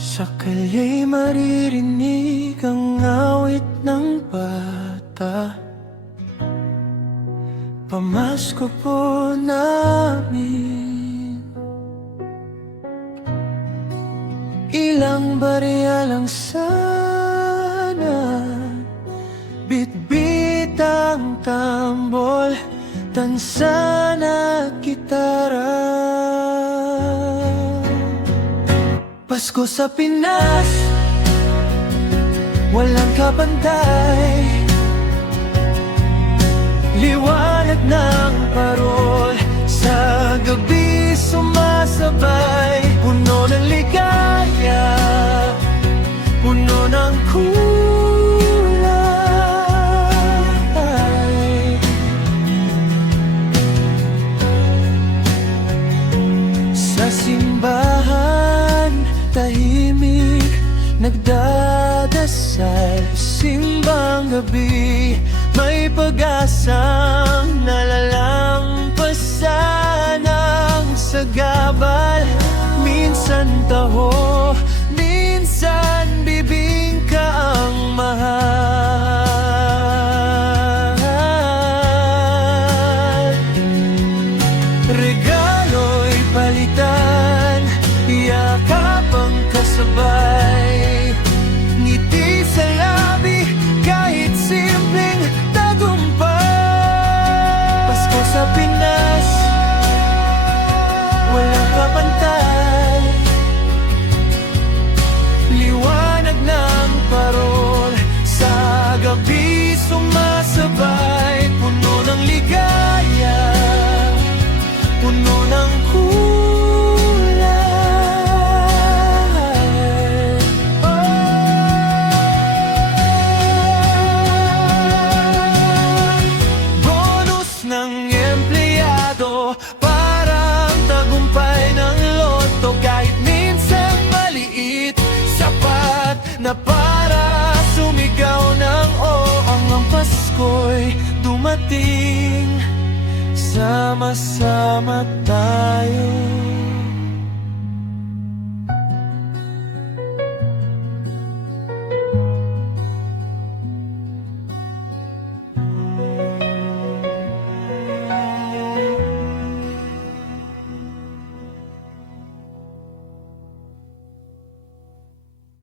Sa kalya'y maririnig ang awit ng bata. Pamasko po namin. Ilang barya lang sana, bitbit ang tambol, tansa at gitara. Pasko sa Pinas, walang kapantay. Liwanag ng parol, sa gabi sumasabay. Puno ng ligaya, puno ng kulay. Sa simbahan, tahimik nagdadasal. Simbang gabi, may pag-asang nalalampasan ang sagabal. Minsan taho, minsan bibingka ang mahal. Regalo'y palitan, yakap ang kasabay. Ngiti sa labi, kahit simpleng tagumpay. Pasko sa Pinas, walang kapantay. Liwanag ng parol, sa gabi sumasabay. Puno ng ligaya, puno ng kulay. Bonus ng empleyado, parang tagumpay ng loto. Kahit minsan maliit, sapat na para sumigaw ng oo. Ang Pasko'y dumating, sama-sama tayo.